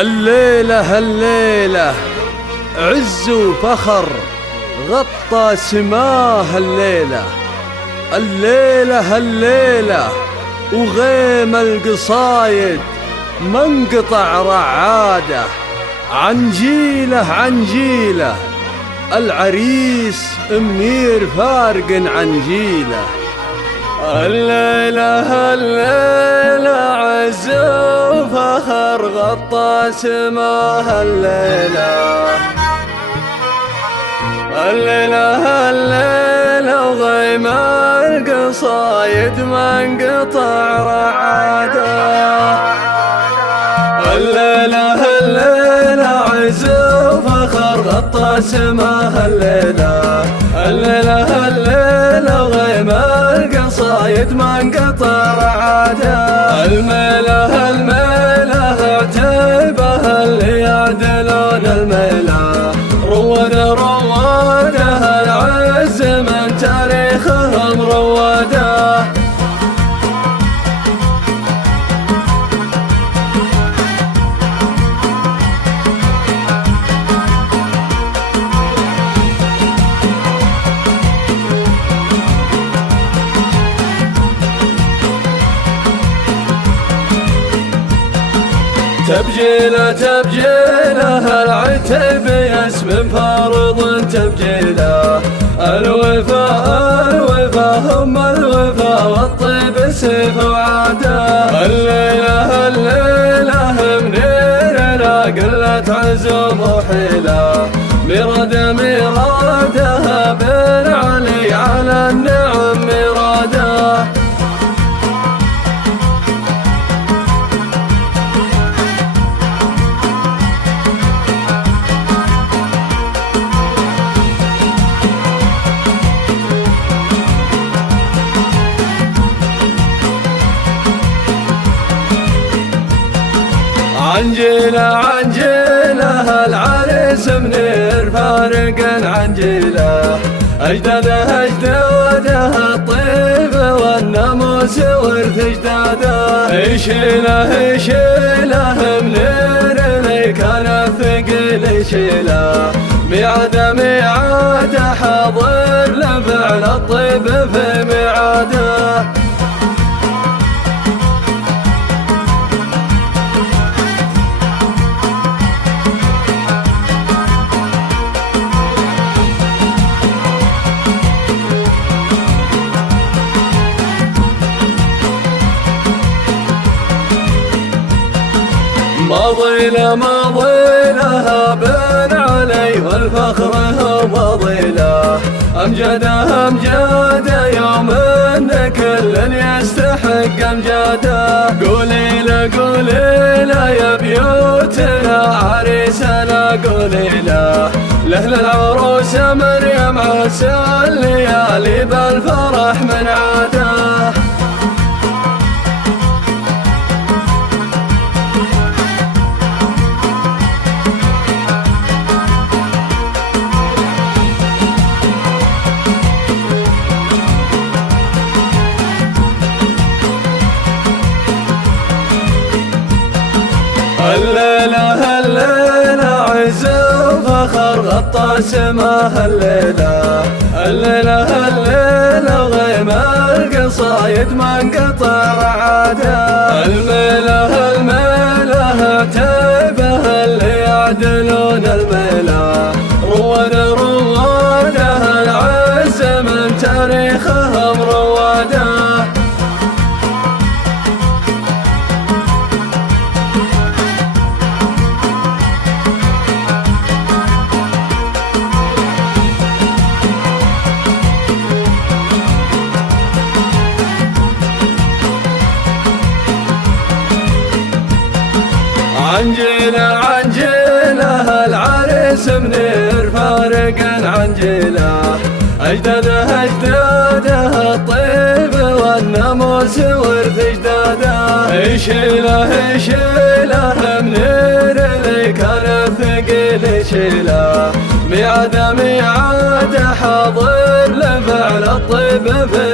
الليلة عز وفخر غطى سماه الليلة وغيم القصايد ما انقطع رعاده. عنجيله العريس منير فارق عن جيله. الليلة عز وفخر غطى سماه الليلة وغيم القصايد ما انقطع رعاده. الليلة عز وفخر غطى سماه الليلة وغيم القصايد ما انقطع رعاده. الميلة عتيبه اللي يعدلون الميلة روادها العز من تاريخهم رواده. تبجيله العتيب اسم فرض تبجيله. الوفا هم الوفا والطيب سيف وعاده. الليلة منير لا قلت عزم وحيله. مرادها بن علي على النعم مراده. عنجيله العريس منير فارق عنجيله. أجداده الطيب والناموس ورث أجداده. يشيله منير اللي كان ثقيل يشيله. ميعاده حاضر لفعل الطيب في ميعاده. ماضيله بن علي والفخر هو ماضيله. أمجاده يوم إن كل يستحق أمجاده. قولي له يا بيوتنا عريسنا قولي له للعروس مريم عسى الليالي بالفرح من عاده. الليلة عز وفخر غطى سماه الليلة وغيم القصايد ما انقطع رعاده. الميلة عتيبه اللي يعدلون الميلة روادها العز من تاريخهم رواده. عنجيله العريس منير فارق عنجيله. أجداده الطيب والناموس ورث أجداده. يشيله منير اللي كان ثقيل يشيله. ميعاده حاضر لفعل الطيب في